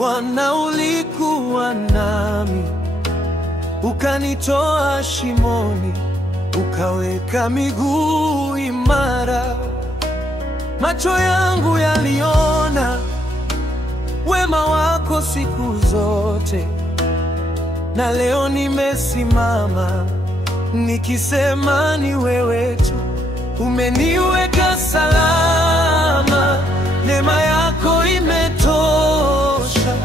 Bwana ulikuwa nami, ukanitoa shimoni, ukaweka miguu imara. Macho yangu yaliona wema wako siku zote, na leo nimesimama nikisema ni wewe tu. Umeniweka salama, neema yako imetosha.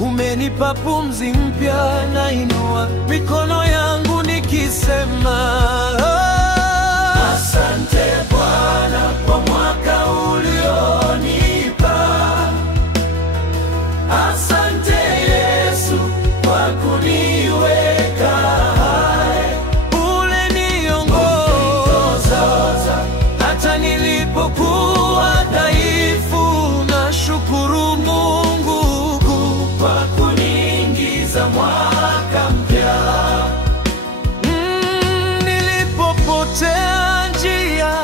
Umenipa pumzi mpya, nainua mikono yangu nikisema asante Bwana kwa mwaka ulionipa. Asante Yesu kwa kuniweka hai. Uliniongoza hata nilipokuwa dhaifu. Nashukuru Mungu kwa kuniingiza mwaka mpya. Nilipopotea njia,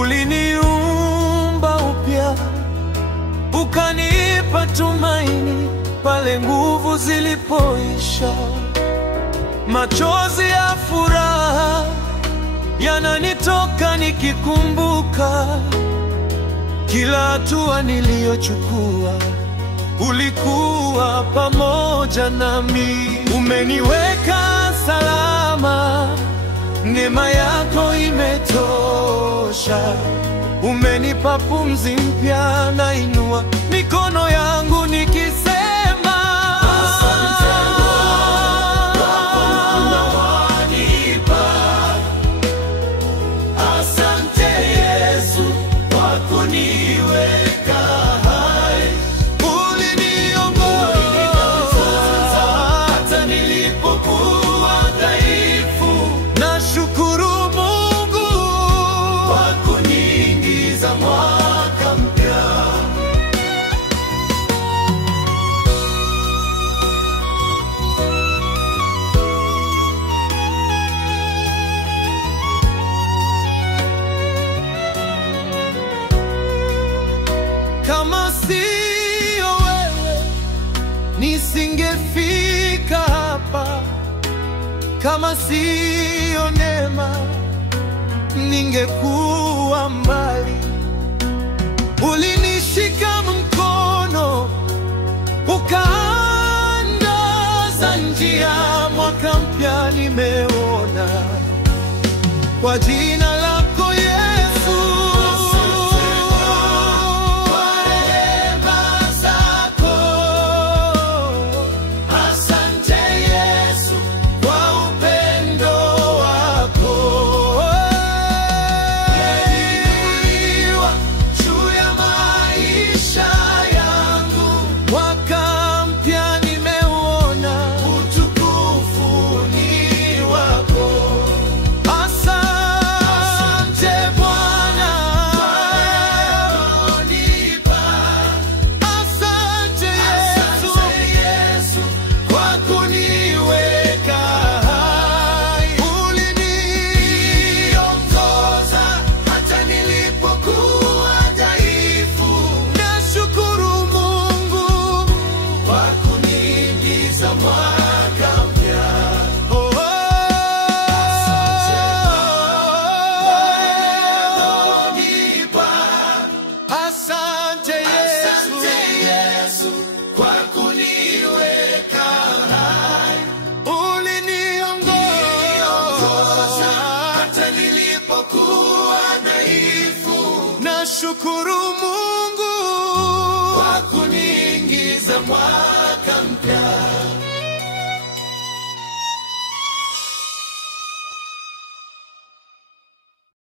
uliniumba upya, ukanipa tumaini pale nguvu zilipoisha. Machozi ya furaha yananitoka nikikumbuka kila hatua niliyochukua. Ulikuwa pamoja nami, umeniweka salama, neema yako imetosha. Umenipa pumzi mpya, nainua mikono yangu nikisema asante Bwana kwa unawanipa. Asante Yesu kwa kuniweka hai. Uliniongoza hata nilipokuwa dhaifu. Nashukuru Mungu kwa kuniingiza mwaka mpya. Kama siyo wewe nisingefika hapa. Kama siyo neema ningekuwa mbali. Ulinishika mkono, ukaandaza njia. Mwaka mpya nimeona kwa jina lako Yesu. Nashukuru